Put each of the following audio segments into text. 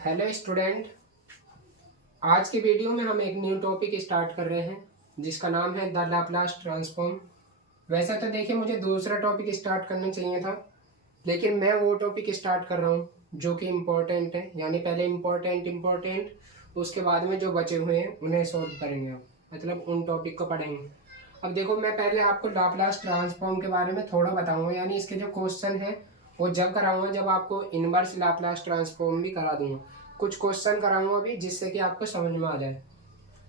Hello student. आज की video में हम एक न्यू टॉपिक स्टार्ट कर रहे हैं जिसका नाम है द लाप्लास ट्रांसफॉर्म। वैसे तो देखिए मुझे दूसरा टॉपिक स्टार्ट करना चाहिए था, लेकिन मैं वो टॉपिक स्टार्ट कर रहा हूँ जो कि इम्पोर्टेंट है। यानी पहले इम्पोर्टेंट उसके बाद में जो बचे हुए हैं उन्हें सॉल्व करेंगे हम, मतलब उन टॉपिक को पढ़ेंगे। अब देखो मैं पहले आपको लाप्लास ट्रांसफॉर्म के बारे में थोड़ा बताऊंगा, यानी इसके जो क्वेश्चन है वो जब कराऊंगा जब आपको इनवर्स लाप्लास ट्रांसफॉर्म भी करा दूंगा। कुछ क्वेश्चन कराऊंगा अभी जिससे कि आपको समझ में आ जाए।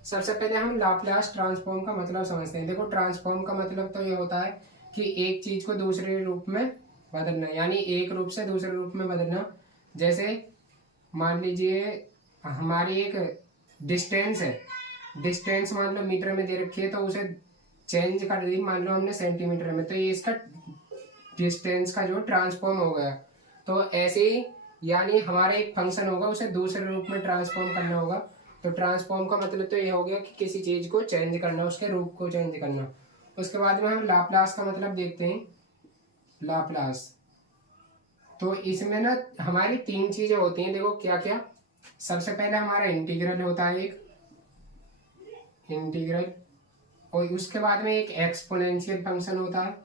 सबसे पहले हम लाप्लास ट्रांसफॉर्म का मतलब समझते हैं। देखो ट्रांसफॉर्म का मतलब तो ये होता है कि एक चीज को दूसरे रूप में बदलना, यानी एक रूप से दूसरे रूप में बदलना। जैसे मान लीजिए हमारी एक डिस्टेंस है, डिस्टेंस मान लो मीटर में दे रखी है, तो उसे चेंज कर दी मान लो हमने सेंटीमीटर में, तो ये इसका डिस्टेंस का जो ट्रांसफॉर्म हो गया। तो ऐसे ही यानी हमारा एक फंक्शन होगा उसे दूसरे रूप में ट्रांसफॉर्म करना होगा। तो ट्रांसफॉर्म का मतलब तो ये हो गया कि किसी चीज को चेंज करना, उसके रूप को चेंज करना। उसके बाद में हम लाप्लास का मतलब देखते हैं। लाप्लास तो इसमें ना हमारी तीन चीजें होती हैं, देखो क्या क्या। सबसे पहले हमारा इंटीग्रल होता है, एक इंटीग्रल, और उसके बाद में एक एक्सपोनेंशियल फंक्शन होता है,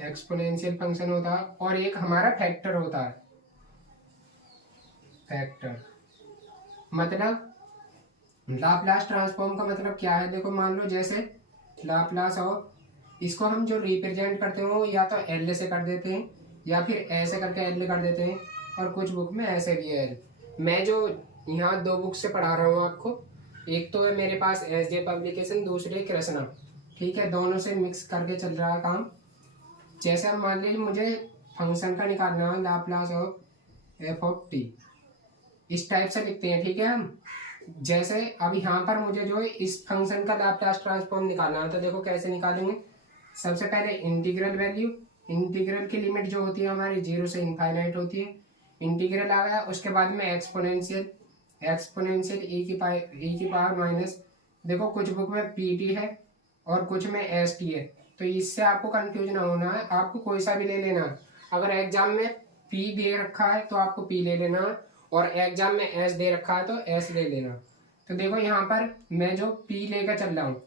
एक्सपोनेंशियल फंक्शन होता है, और एक हमारा फैक्टर होता है, फैक्टर। मतलब लाप्लास ट्रांसफॉर्म का मतलब क्या है, देखो मान लो जैसे लाप्लास ऑफ, इसको हम जो रिप्रेजेंट करते हो या तो एल से कर देते हैं या फिर ऐसे करके एल कर देते हैं, और कुछ बुक में ऐसे भी है एल। मैं जो यहाँ दो बुक से पढ़ा रहा हूँ आपको, एक तो है मेरे पास एस जे पब्लिकेशन, दूसरी कृष्णा, ठीक है, दोनों से मिक्स करके चल रहा है काम। जैसे हम मान लीजिए मुझे फंक्शन का निकालना है Laplace of F of T, इस टाइप से लिखते हैं, ठीक है हम। जैसे अब यहाँ पर मुझे जो है इस फंक्शन का लाप्लास ट्रांसफॉर्म निकालना है, तो देखो कैसे निकालेंगे। सबसे पहले इंटीग्रल वैल्यू, इंटीग्रल की लिमिट जो होती है हमारी 0 से इनफाइनाइट होती है। इंटीग्रल आ गया, उसके बाद में एक्सपोनेंशियल, एक्सपोनेंशियल ई की पावर माइनस, देखो कुछ बुक में पी टी है और कुछ में एस टी है, तो इससे आपको कंफ्यूज ना होना है, आपको कोई सा भी ले लेना है। अगर एग्जाम में पी दे रखा है तो आपको पी ले लेना है, और एग्जाम में एस दे रखा है तो एस ले लेना। तो देखो यहाँ पर मैं जो पी लेकर चल रहा हूँ,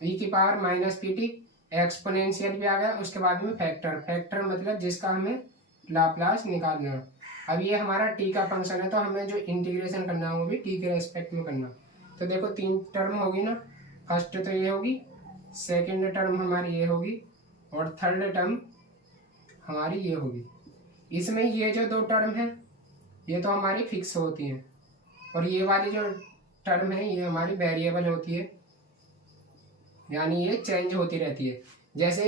ई की power minus P T, exponential भी आ गया, उसके बाद में फैक्टर, फैक्टर मतलब जिसका हमें लाप्लास निकालना है। अब ये हमारा टी का फंक्शन है, तो हमें जो इंटीग्रेशन करना है वो भी टी के रेस्पेक्ट में करना। तो देखो तीन टर्म होगी ना, फर्स्ट तो ये होगी, सेकेंड टर्म हमारी ये होगी, और थर्ड टर्म हमारी ये होगी। इसमें ये जो दो टर्म है ये तो हमारी फिक्स होती हैं, और ये वाली जो टर्म है ये हमारी वेरिएबल होती है, यानी ये चेंज होती रहती है। जैसे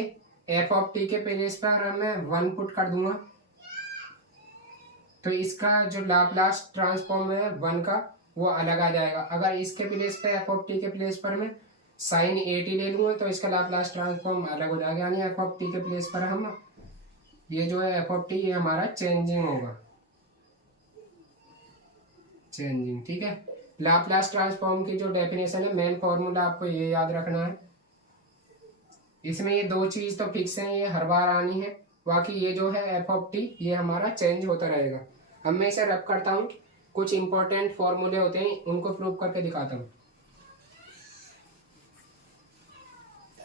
एफ ऑफ टी के प्लेस पर मैं 1 पुट कर दूंगा, तो इसका जो लाप्लास ट्रांसफॉर्म है 1 का वो अलग आ जाएगा। अगर इसके प्लेस पे एफ ऑफ टी के प्लेस पर मैं साइन ए टी ले लूंगा तो इसका लाप्लास ट्रांसफॉर्म अलग हो जाएगा, यानी एफ ऑफ टी के प्लेस पर हम ये जो है एफ ऑफ टी ये हमारा चेंजिंग होगा, चेंजिंग, ठीक है। लाप्लास ट्रांसफॉर्म की जो डेफिनेशन है, मेन फॉर्मूला आपको ये याद रखना है। इसमें ये दो चीज तो फिक्स है, ये हर बार आनी है, बाकी ये जो है एफ ऑफ टी ये हमारा चेंज होता रहेगा। अब मैं इसे रब करता हूँ, कुछ इंपॉर्टेंट फॉर्मूले होते हैं उनको प्रूव करके दिखाता हूँ।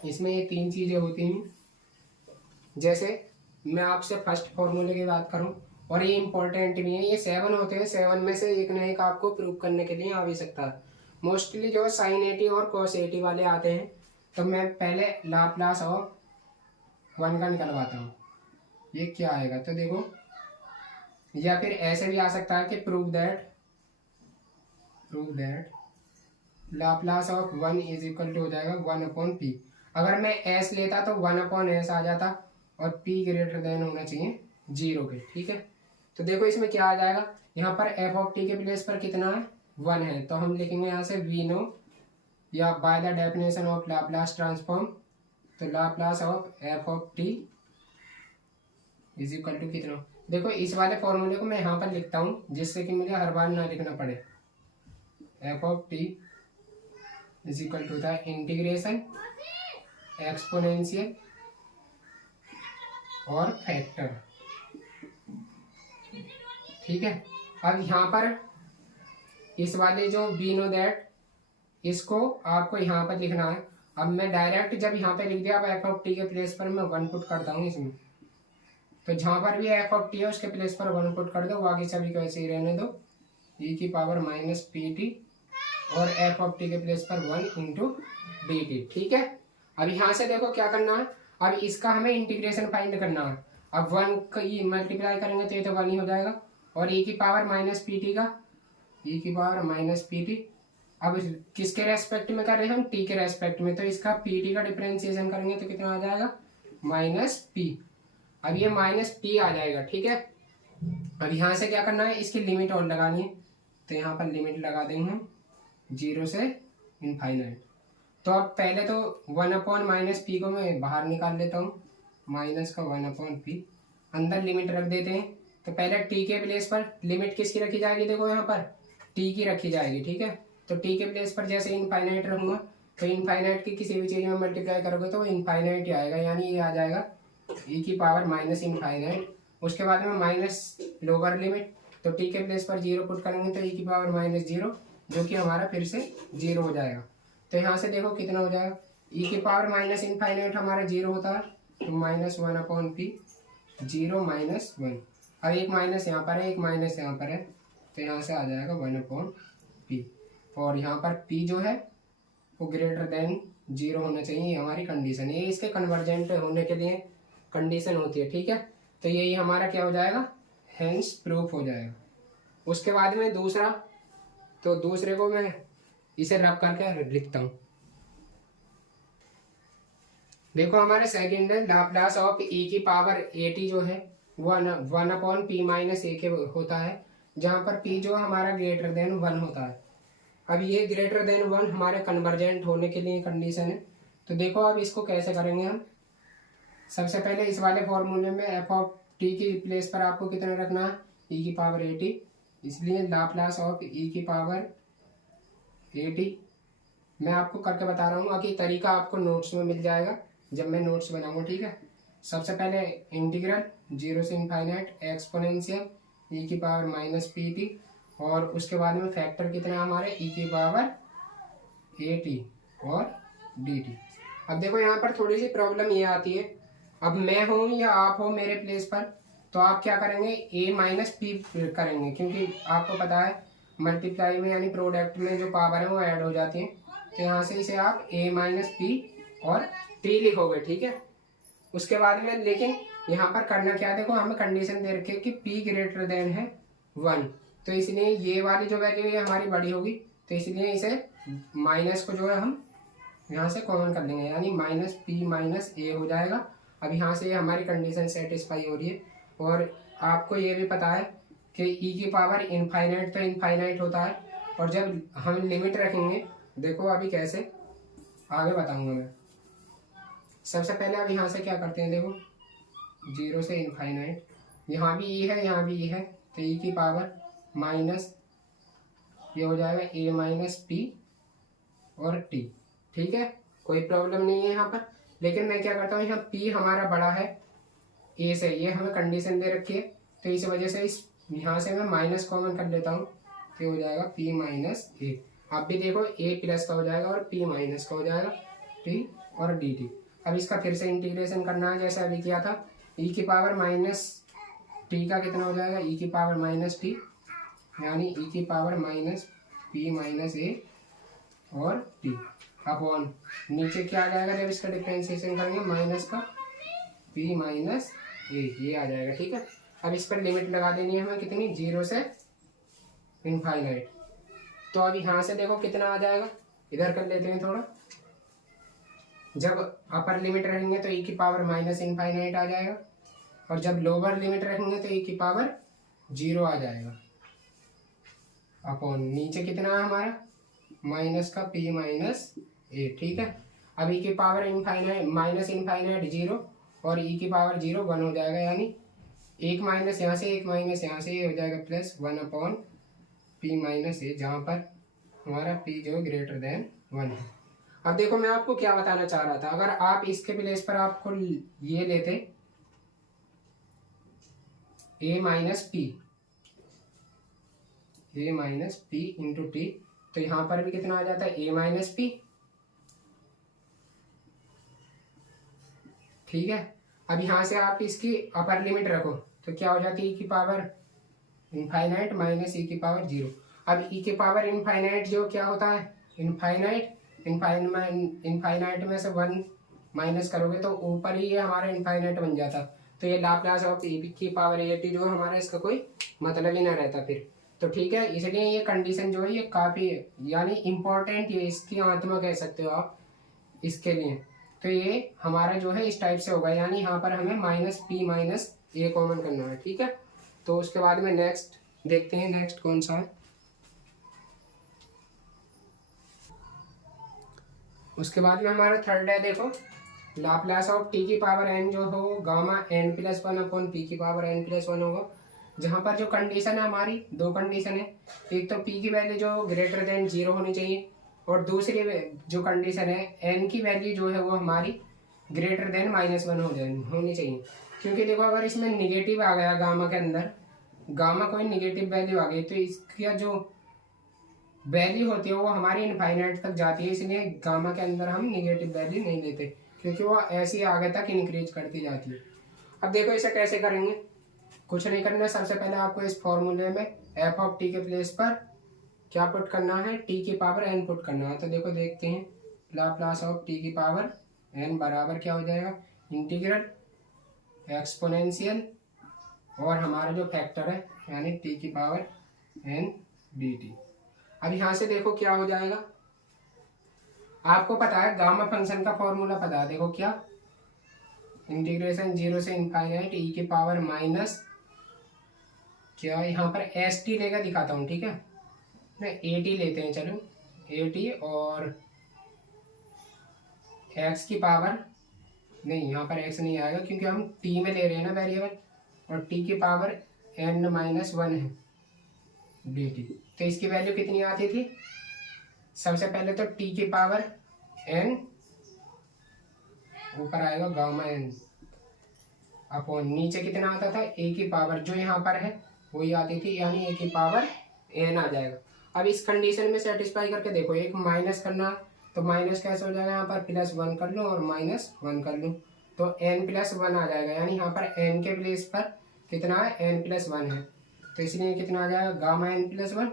इसमें ये तीन चीजें होती हैं। जैसे मैं आपसे फर्स्ट फॉर्मूले की बात करूं, और ये इंपॉर्टेंट भी है, ये 7 होते हैं, 7 में से एक न एक आपको प्रूव करने के लिए आ भी सकता है। मोस्टली जो साइन एटी और कॉस एटी वाले आते हैं, तो मैं पहले लाप्लास ऑफ 1 का निकलवाता हूँ, ये क्या आएगा। तो देखो, या फिर ऐसे भी आ सकता है कि prove that Laplace of 1 is equal to हो जाएगा 1 अपॉन पी। अगर मैं एस लेता तो 1 अपॉन एस आ जाता, और पी ग्रेटर देन होना चाहिए 0 के, ठीक है। तो देखो इसमें क्या आ जाएगा, यहाँ पर एफ ऑफ टी के प्लेस पर कितना है 1 है, तो हम लिखेंगे यहाँ से वी नो, या by the definition of Laplace transform, तो Laplace of F of T is equal to कितना। देखो इस वाले फॉर्मूले को मैं यहाँ पर लिखता हूँ जिससे कि मुझे हर बार ना लिखना पड़े। F of T is equal to था इंटीग्रेशन एक्सपोनेंशियल और फैक्टर, ठीक है। अब यहाँ पर इस वाले जो वी नो दैट, इसको आपको यहाँ पर लिखना है। अब मैं डायरेक्ट जब यहाँ पे लिख दिया, अब एफ ऑफ टी के प्लेस पर मैं 1 पुट करता हूँ इसमें, तो जहाँ पर भी एफ ऑफ टी है उसके प्लेस पर 1 पुट कर दो, बाकी सभी को ऐसे ही रहने दो, ई की पावर माइनस पी टी, और एफ ऑफ टी के प्लेस पर 1 इंटू डी टी। ठीक है। अब यहाँ से देखो क्या करना है, अब इसका हमें इंटीग्रेशन फाइंड करना है। अब 1 का ये मल्टीप्लाई करेंगे तो ये तो 1 ही हो जाएगा, और ई की पावर माइनस पी टी का, ई की पावर माइनस पी टी, अब किसके रेस्पेक्ट में कर रहे हैं हम, टी के रेस्पेक्ट में, तो इसका पी टी का डिफरेंशिएशन करेंगे तो कितना आ जाएगा, माइनस पी। अब ये माइनस पी आ जाएगा। ठीक है। अब यहाँ से क्या करना है, इसकी लिमिट और लगानी है, तो यहाँ पर लिमिट लगा देंगे 0 से इनफाइनाइट। तो अब पहले तो 1 अपॉन माइनस पी को मैं बाहर निकाल लेता हूँ, माइनस का 1 अपॉन पी, अंदर लिमिट रख देते हैं। तो पहले टी के प्लेस पर लिमिट किसकी रखी जाएगी, देखो यहाँ पर टी की रखी जाएगी। ठीक है। तो टी के प्लेस पर जैसे इनफाइनाइट रखूंगा, तो इनफाइनाइट की किसी भी चीज़ में मल्टीप्लाई करोगे तो वो इनफाइनाइट ही आएगा, यानी ये आ जाएगा ई की पावर माइनस इनफाइनाइट। उसके बाद में माइनस लोअर लिमिट, तो टी के प्लेस पर 0 पुट करेंगे तो ई की पावर माइनस 0, जो कि हमारा फिर से 0 हो जाएगा। तो यहाँ से देखो कितना हो जाएगा, ई की पावर माइनस इनफाइनाइट हमारा 0 होता है, तो माइनस 1 अपॉन पी, 0 माइनस 1। अब एक माइनस यहाँ पर है, एक माइनस यहाँ पर है, तो यहाँ से आ जाएगा 1 अपॉन पी। और यहाँ पर पी जो है वो ग्रेटर देन 0 होना चाहिए, ये हमारी कंडीशन है, ये इसके कन्वर्जेंट होने के लिए कंडीशन होती है। ठीक है। तो यही हमारा क्या हो जाएगा, हेंस प्रूफ हो जाएगा। उसके बाद में दूसरा, तो दूसरे को मैं इसे रब करके लिखता हूँ। देखो हमारे सेकंड है, लाप्लास ऑफ ई की पावर ए टी जो है 1 अपॉन पी माइनस ए के होता है, जहाँ पर पी जो हमारा ग्रेटर देन 1 होता है। अब ये ग्रेटर देन 1 हमारे कन्वर्जेंट होने के लिए कंडीशन है। तो देखो अब इसको कैसे करेंगे हम। सबसे पहले इस वाले फॉर्मूले में एफ ऑफ टी की प्लेस पर आपको कितना रखना है, ई की पावर ए टी, इसलिए लाप्लास ऑफ ई की पावर ए टी मैं आपको करके बता रहा हूँ, बाकी तरीका आपको नोट्स में मिल जाएगा जब मैं नोट्स बनाऊंगा। ठीक है। सबसे पहले इंटीग्रल 0 से इनफाइनाइट एक्सपोनेंशियल ई की पावर माइनस पी टी, और उसके बाद में फैक्टर कितना हमारे ई की पावर ए टी और डी टी। अब देखो यहाँ पर थोड़ी सी प्रॉब्लम ये आती है, अब मैं हूँ या आप हो मेरे प्लेस पर, तो आप क्या करेंगे, ए माइनस पी करेंगे, क्योंकि आपको पता है मल्टीप्लाई में यानी प्रोडक्ट में जो पावर है वो ऐड हो जाती है। तो यहाँ से इसे आप ए माइनस पी और टी लिखोगे। ठीक है। उसके बाद में लेकिन यहाँ पर करना क्या है, देखो हमें कंडीशन दे रखी है कि पी ग्रेटर देन है 1, तो इसलिए ये वाली जो वैल्यू है हमारी बड़ी होगी, तो इसलिए इसे माइनस को जो है हम यहाँ से कॉमन कर लेंगे, यानी माइनस पी माइनस ए हो जाएगा। अब यहाँ से हमारी कंडीशन सेटिस्फाई हो रही है। और आपको ये भी पता है कि ई की पावर इनफाइनाइट तो इनफाइनाइट होता है, और जब हम लिमिट रखेंगे, देखो अभी कैसे आगे बताऊंगा मैं। सबसे पहले अब यहाँ से क्या करते हैं, देखो 0 से इनफाइनाइट, यहाँ भी ई है यहाँ भी ई है, तो ई की पावर माइनस ये हो जाएगा ए माइनस पी और टी। ठीक है। कोई प्रॉब्लम नहीं है यहाँ पर, लेकिन मैं क्या करता हूँ, यहाँ पी हमारा बड़ा है ए से, ये हमें कंडीशन दे रखी है, तो इस वजह से इस यहाँ से मैं माइनस कॉमन कर लेता हूँ, तो हो जाएगा पी माइनस ए। आप भी देखो ए प्लस का हो जाएगा और पी माइनस का हो जाएगा, टी और डी टी। अब इसका फिर से इंटीग्रेशन करना है जैसे अभी किया था, ई की पावर माइनस टी का कितना हो जाएगा, ई की पावर माइनस टी, यानी ई की पावर माइनस पी माइनस ए और टी अपॉन नीचे क्या आ जाएगा, जब इसका डिफरेंशिएशन करेंगे माइनस का पी माइनस ए, ये आ जाएगा। ठीक है। अब इस पर लिमिट लगा देनी है हमें कितनी, 0 से इनफाइनाइट। तो अब यहाँ से देखो कितना आ जाएगा, इधर कर लेते हैं थोड़ा, जब अपर लिमिट रहेंगे तो ई की पावर माइनस इनफाइनाइट आ जाएगा, और जब लोअर लिमिट रखेंगे तो ई की पावर 0 आ जाएगा अपॉन नीचे कितना है हमारा, माइनस का पी माइनस ए। ठीक है। अब ई की पावर इनफाइनाइट माइनस इनफाइनाइट 0 और ई की पावर 0 1 हो जाएगा, यानी एक माइनस यहाँ से एक माइनस यहाँ से, ये हो जाएगा प्लस 1 अपॉन पी माइनस ए, जहाँ पर हमारा पी जो ग्रेटर देन 1 है। अब देखो मैं आपको क्या बताना चाह रहा था, अगर आप इसके प्लेस पर आपको ये लेते ए माइनस पी, ए माइनस पी इंटू टी। तो यहाँ पर भी कितना आ जाता है, ए माइनस पी। ठीक है, अब यहाँ से आप इसकी अपर लिमिट रखो तो क्या हो जाती है, ई की पावर इनफाइनाइट माइनस ई की पावर 0। अब ई की पावर इनफाइनाइट जो क्या होता है, इनफाइनाइट। इनफाइनाइट में से 1 माइनस करोगे तो ऊपर ही ये हमारा इनफाइनाइट बन जाता। तो ये लाप्लास ऑफ ई की पावर ए टी जो हमारा, इसका कोई मतलब ही ना रहता फिर। तो ठीक है, इसलिए ये कंडीशन जो है ये काफ़ी यानी इम्पोर्टेंट, ये इसकी आत्मा कह सकते हो आप इसके लिए। तो ये हमारा जो है इस टाइप से होगा, यानी यहाँ पर हमें माइनस पी माइनस ए कॉमन करना है। ठीक है, तो उसके बाद में नेक्स्ट देखते हैं, नेक्स्ट कौन सा है। उसके बाद में हमारा थर्ड है, देखो लाप्लास ऑफ टी की पावर एन जो हो gamma n plus 1 upon p की पावर एन प्लस 1 होगा। जहाँ पर जो कंडीशन है हमारी, दो कंडीशन है, एक तो पी की वैल्यू जो ग्रेटर देन 0 होनी चाहिए, और दूसरी जो कंडीशन है एन की वैल्यू जो है वो हमारी ग्रेटर देन -1 होनी चाहिए। क्योंकि देखो अगर इसमें निगेटिव आ गया गामा के अंदर, गामा कोई निगेटिव वैल्यू आ गई तो इसका जो वैल्यू होती है वो हमारी इनफाइनाइट तक जाती है, इसलिए गामा के अंदर हम निगेटिव वैल्यू नहीं लेते, क्योंकि वो ऐसी आगे तक इंक्रीज करती जाती है। अब देखो इसे कैसे करेंगे, कुछ नहीं करना है। सबसे पहले आपको इस फॉर्मूले में एफ ऑफ टी के प्लेस पर क्या पुट करना है, टी की पावर एन पुट करना है। तो देखो देखते हैं, लाप्लास ऑफ टी की पावर एन बराबर क्या हो जाएगा, इंटीग्रल एक्सपोनेंशियल और हमारा जो फैक्टर है यानी टी की पावर एन डी टी। अब यहाँ से देखो क्या हो जाएगा, आपको पता है गामा फंक्शन का फॉर्मूला पता है, देखो क्या, इंटीग्रेशन 0 से इनफाइनाइट ई की पावर माइनस क्या, यहाँ पर एस टी लेकर दिखाता हूँ। ठीक है, नहीं ए टी लेते हैं, चलो ए टी, और एक्स की पावर नहीं, यहाँ पर एक्स नहीं आएगा क्योंकि हम टी में ले रहे हैं ना वेरिएबल, और टी की पावर n-1 है डी टी। तो इसकी वैल्यू कितनी आती थी, सबसे पहले तो टी की पावर n ऊपर आएगा गामा n अपॉन नीचे कितना आता था, ए की पावर जो यहाँ पर है वही आती थी, यानी ए की पावर n आ जाएगा। अब इस कंडीशन में सेटिस्फाई करके देखो, एक माइनस करना तो माइनस कैसे हो जाएगा, यहाँ पर +1 कर लो और -1 कर लो तो n+1 आ जाएगा, यानी यहाँ पर n के प्लेस पर कितना है, n+1 है, तो इसलिए कितना आ जाएगा गामा n+1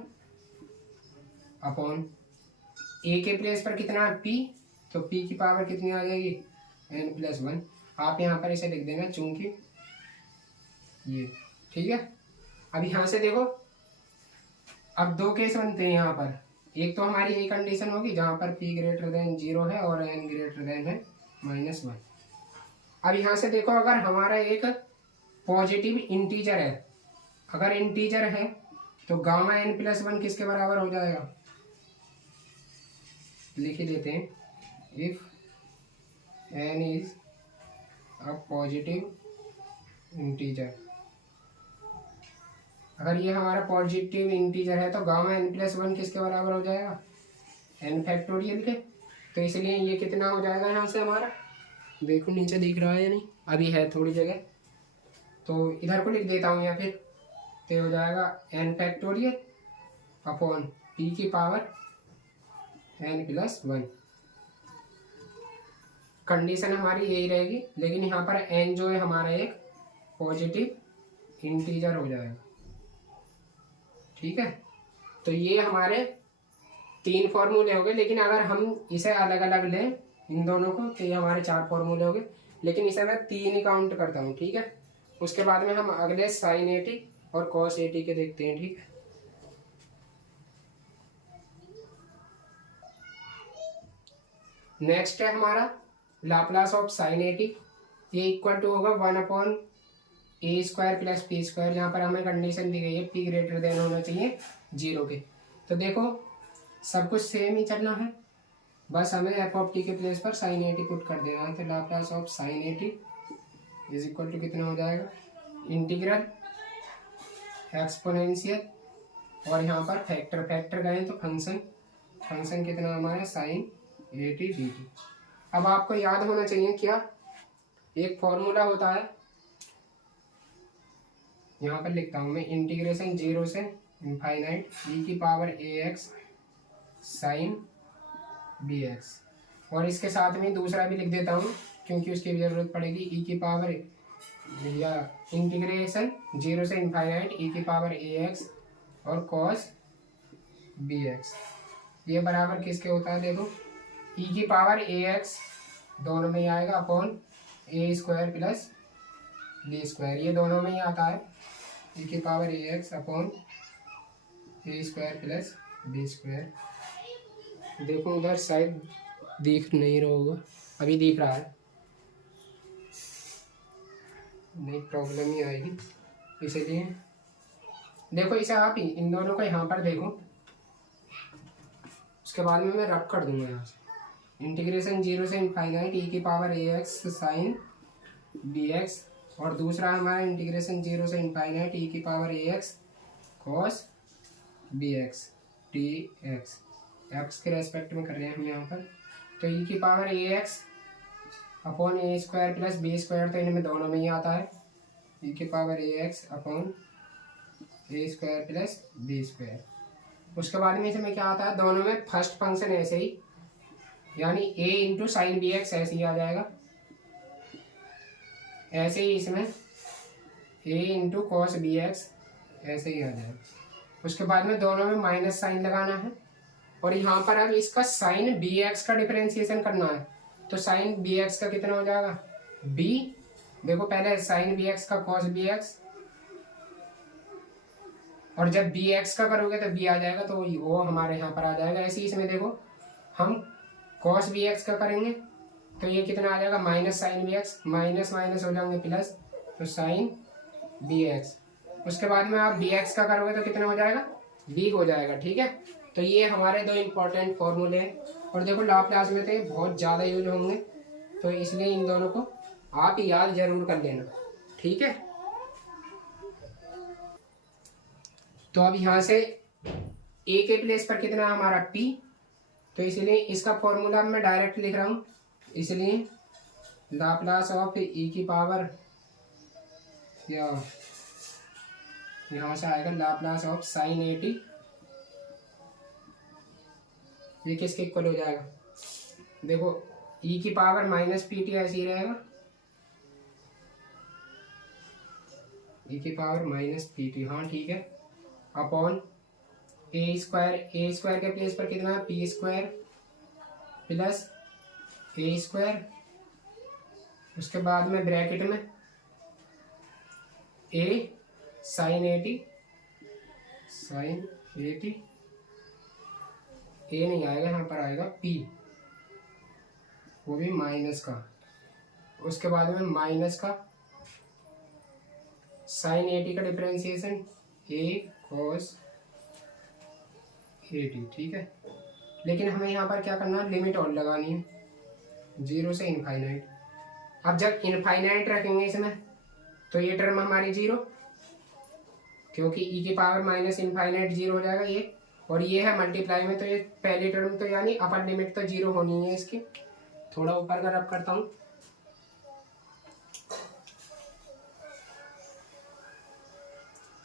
अपॉन ए के प्लेस पर कितना है p, तो p की पावर कितनी आ जाएगी n+1। आप यहाँ पर इसे लिख देना चूंकि ये, ठीक है। अब यहाँ से देखो, अब दो केस बनते हैं यहाँ पर, एक तो हमारी ये कंडीशन होगी जहाँ पर p ग्रेटर देन 0 है और n ग्रेटर देन है -1। अब यहाँ से देखो, अगर हमारा एक पॉजिटिव इंटीजर है, अगर इंटीजर है तो गामा n+1 किसके बराबर हो जाएगा, लिख ही देते हैं, if n is a positive integer. अगर ये हमारा पॉजिटिव इंटीजर है तो गामा n+1 किसके बराबर हो जाएगा, n फैक्टोरियल के। तो इसलिए ये कितना हो जाएगा यहाँ से हमारा, देखो नीचे दिख रहा है या नहीं, अभी है थोड़ी जगह, तो इधर को लिख देता हूँ या फिर, तो हो जाएगा n फैक्टोरियल अपॉन p की पावर n+1। कंडीशन हमारी यही रहेगी, लेकिन यहाँ पर n जो है हमारा एक पॉजिटिव इंटीजर हो जाएगा। ठीक है, तो ये हमारे 3 फॉर्मूले हो गए, लेकिन अगर हम इसे अलग अलग लें इन दोनों को तो ये हमारे 4 फॉर्मूले हो गए, लेकिन इसे मैं 3 ही काउंट करता हूँ। ठीक है, उसके बाद में हम अगले साइन ए टी और कॉस ए टी के देखते हैं। ठीक है, नेक्स्ट है हमारा Laplace of sine a T, ये इक्वल टू होगा 1/a² + p², जहाँ पर हमें कंडीशन दी गई है p ग्रेटर देन होना चाहिए 0 के। तो देखो सब कुछ सेम ही चलना है, बस हमें एफ ऑफ टी के प्लेस पर साइन ए टी पुट कर देना है। तो Laplace of sine a t is equal to कितना हो जाएगा, इंटीग्रल एक्सपोनेंशियल और यहाँ पर फैक्टर गए तो फंक्शन कितना हमारा sine a t d t. अब आपको याद होना चाहिए क्या, एक फॉर्मूला होता है, यहाँ पर लिखता हूँ मैं, इंटीग्रेशन 0 से इनफाइनाइट ई की power A X sine B X. और इसके साथ में दूसरा भी लिख देता हूँ क्योंकि उसकी भी ज़रूरत पड़ेगी। ई की पावर या इंटीग्रेशन 0 से इनफाइनाइट ई की पावर ए एक्स और कॉस बी एक्स, ये बराबर किसके होता है देखो, ई की पावर ए एक्स दोनों में ही आएगा अपॉन ए स्क्वायर प्लस बी स्क्वायर, ये दोनों में ही आता है। ई की power A x upon A square plus B square. देखो उधर शायद दिख नहीं रहा होगा, अभी दिख रहा है, नहीं प्रॉब्लम ही आएगी इसलिए देखो इसे आप ही इन दोनों को यहाँ पर देखो, उसके बाद में मैं रब कर दूंगा यहाँ से। इंटीग्रेशन 0 से इनफाइनाइट ई की power A X sine B X और दूसरा हमारा इंटीग्रेशन 0 से इनफाइनाइट ई की power A X cos B X D X, X के रेस्पेक्ट में कर रहे हैं हम यहाँ पर। तो ई की power A x upon A square plus B square, तो इनमें दोनों में ही आता है। ई की power A x upon A square plus B square. उसके बाद में इसमें क्या आता है, दोनों में फर्स्ट फंक्शन ऐसे ही, यानी ए इंटू साइन बी एक्स ऐसे ही आ जाएगा, ऐसे ही इसमें ए इंटू कॉस बी एक्स ऐसे ही आ जाएगा। उसके बाद में दोनों में माइनस साइन लगाना है और यहाँ पर अब इसका साइन बी एक्स का डिफरेंशिएशन करना है। तो साइन बी एक्स का कितना हो जाएगा बी, देखो पहले साइन बी एक्स का कॉस बी एक्स, और जब बी एक्स का करोगे तो बी आ जाएगा तो वो हमारे यहाँ पर आ जाएगा। ऐसे ही इसमें देखो हम कॉस बी एक्स का करेंगे तो ये कितना आ जाएगा minus sine B x, minus minus हो जाएंगे प्लस, तो साइन बी एक्स। उसके बाद में आप बी एक्स का करोगे तो कितना हो जाएगा बी हो जाएगा। ठीक है, तो ये हमारे दो इम्पोर्टेंट फॉर्मूले हैं और देखो लाप्लास में तो बहुत ज़्यादा यूज होंगे, तो इसलिए इन दोनों को आप याद जरूर कर लेना। ठीक है, तो अब यहाँ से ए के प्लेस पर कितना हमारा पी, तो इसलिए इसका फॉर्मूला मैं डायरेक्ट लिख रहा हूँ, इसलिए लाप्लास ऑफ ई की पावर या यहाँ से आएगा Laplace of sine a T, ये किसके इक्वल हो जाएगा, देखो ई की पावर माइनस पी टी ऐसे ही रहेगा, ई की पावर माइनस पी टी, हाँ ठीक है, अपॉन ए स्क्वायर के प्लेस पर कितना पी स्क्वायर प्लस ए स्क्वायर, उसके बाद में ब्रैकेट में ए साइन ए टी, ए नहीं आएगा यहाँ पर आएगा पी, वो भी माइनस का, उसके बाद में माइनस का साइन ए टी का differentiation A cos A T. ठीक है, लेकिन हमें यहाँ पर क्या करना है, लिमिट और लगानी है 0 से इनफाइनाइट। अब जब इनफाइनाइट रखेंगे इसमें तो ये टर्म हमारी 0, क्योंकि ई की पावर माइनस इनफाइनाइट 0 हो जाएगा ये, और ये है मल्टीप्लाई में, तो ये पहली टर्म तो यानी अपर लिमिट तो 0 होनी है इसकी। थोड़ा ऊपर का रब करता हूँ,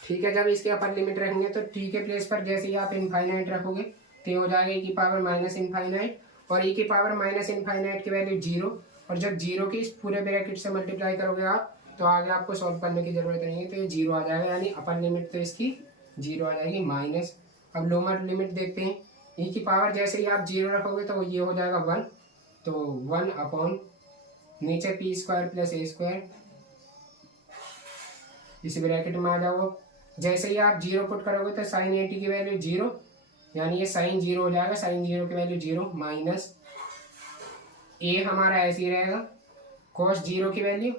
ठीक है। जब इसके अपर लिमिट रखेंगे तो टी के प्लेस पर जैसे ही आप इनफाइनाइट रखोगे तो हो जाएगा ई की पावर माइनस इनफाइनाइट, और ई की पावर माइनस इनफाइनाइट की वैल्यू 0, और जब 0 की इस पूरे ब्रैकेट से मल्टीप्लाई करोगे आप तो आगे आपको सॉल्व करने की जरूरत नहीं है, तो ये 0 आ जाएगा, यानी अपर लिमिट तो इसकी 0 आ जाएगी माइनस। अब लोअर लिमिट देखते हैं, ई की पावर जैसे ही आप 0 रखोगे तो ये हो जाएगा 1, तो 1 अपॉन नीचे पी स्क्वायर प्लस ए स्क्वायर, इस ब्रैकेट में आ जाओ। जैसे ही आप 0 पुट करोगे तो साइन ए टी की वैल्यू 0, यानी ये साइन 0 हो जाएगा, साइन 0 की वैल्यू 0 माइनस ए हमारा ऐसे ही रहेगा, कॉस 0 की वैल्यू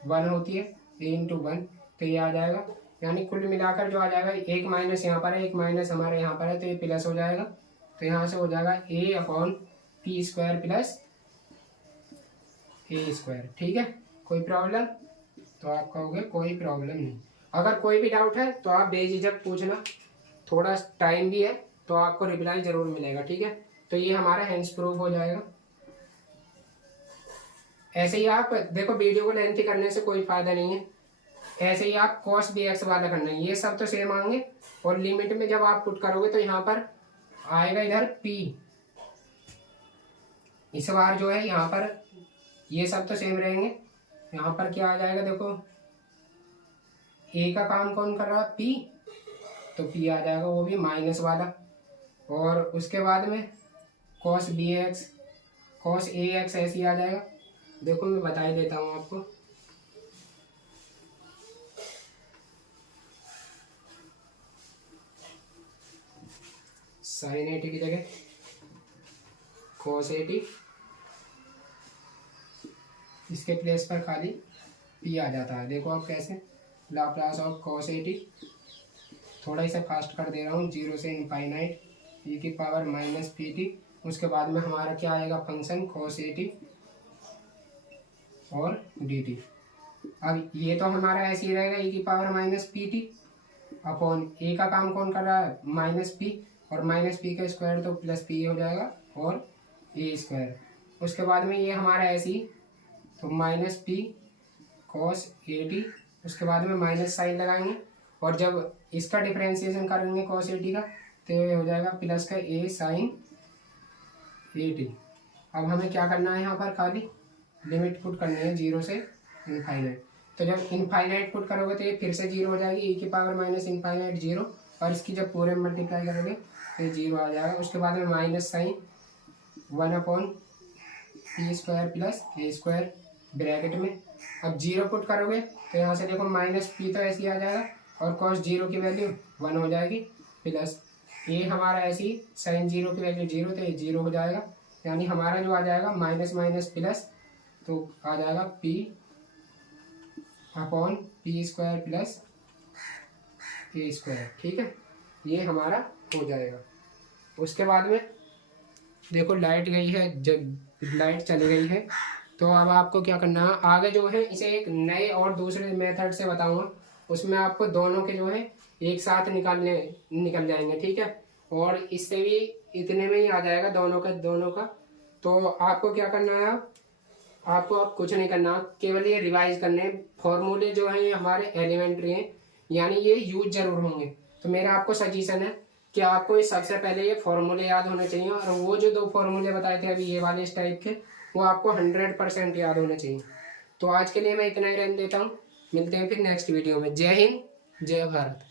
1 होती है, ए इंटू 1, तो ये आ जाएगा, यानी कुल मिलाकर जो आ जाएगा, एक माइनस यहाँ पर है, एक माइनस हमारे यहाँ पर है, तो ये प्लस हो जाएगा, तो यहाँ से हो जाएगा ए अपॉन पी स्क्वायर प्लस ए स्क्वायर। ठीक है, कोई प्रॉब्लम, तो आप कहोगे कोई प्रॉब्लम नहीं। अगर कोई भी डाउट है तो आप बेझिझक पूछना, थोड़ा टाइम भी है तो आपको रिप्लाई जरूर मिलेगा। ठीक है, तो ये हमारा हैंड्स प्रूफ हो जाएगा। ऐसे ही आप देखो, वीडियो को लेंथी करने से कोई फायदा नहीं है, ऐसे ही आप cos bx वाला करना है, ये सब तो सेम आएंगे। और लिमिट में जब आप पुट करोगे तो यहाँ पर आएगा इधर p, इस बार जो है यहाँ पर ये सब तो सेम रहेंगे। यहाँ पर क्या आ जाएगा देखो, a का काम कौन कर रहा है p, तो p आ जाएगा वो भी माइनस वाला। और उसके बाद में cos bx cos ax ऐसे ही आ जाएगा। देखो मैं बता ही देता हूँ आपको, sin 80 की जगह cos 80, इसके प्लेस पर खाली p आ जाता है। देखो आप कैसे, लाप्लास ऑफ cos 80, थोड़ा इसे फास्ट कर दे रहा हूँ, 0 से इनफाइनाइट e की पावर माइनस pt। उसके बाद में हमारा क्या आएगा फंक्शन cos 80 और dt। अब ये तो हमारा ऐसे ही रहेगा e की power minus pt upon a का काम कौन कर रहा है माइनस p, और माइनस p का स्क्वायर तो प्लस p हो जाएगा और a स्क्वायर। उसके बाद में ये हमारा ऐसे ही, तो माइनस p cos 80, उसके बाद में माइनस साइन लगाएंगे और जब इसका डिफरेंशिएशन करेंगे cos 80 का तो ये हो जाएगा प्लस का a साइन 80। अब हमें क्या करना है, यहाँ पर खाली लिमिट पुट करनी है 0 से इनफाइनाइट। तो जब इनफाइनाइट पुट करोगे तो ये फिर से 0 हो जाएगी, e की पावर माइनस इनफाइनाइट 0, और इसकी जब पूरे मल्टीप्लाई करोगे तो ये 0 आ जाएगा। उसके बाद में minus sine 1 upon p square plus a square bracket में। अब 0 पुट करोगे तो यहाँ से देखो माइनस p तो ऐसे ही आ जाएगा और cos 0 की वैल्यू 1 हो जाएगी, प्लस a हमारा ऐसे ही साइन 0 की वैल्यू 0 तो ये 0 हो जाएगा। यानी हमारा जो आ जाएगा माइनस माइनस प्लस, तो आ जाएगा p upon p square plus a square. ठीक है, ये हमारा हो जाएगा। उसके बाद में देखो लाइट गई है, जब लाइट चली गई है तो अब आपको क्या करना है, आगे जो है इसे एक नए और दूसरे मेथड से बताऊंगा, उसमें आपको दोनों के जो है एक साथ निकल जाएंगे। ठीक है, और इससे भी इतने में ही आ जाएगा दोनों का। तो आपको क्या करना है, आपको अब कुछ नहीं करना, केवल ये रिवाइज करने फॉर्मूले जो हैं हमारे एलिमेंट्री हैं, यानी ये यूज जरूर होंगे। तो मेरा आपको सजेशन है कि आपको इस सबसे पहले ये फॉर्मूले याद होने चाहिए, और वो जो 2 फॉर्मूले बताए थे अभी ये वाले इस टाइप के, वो आपको 100% याद होने चाहिए। तो आज के लिए मैं इतना ही रहने देता हूँ, मिलते हैं फिर नेक्स्ट वीडियो में। जय हिंद, जय भारत।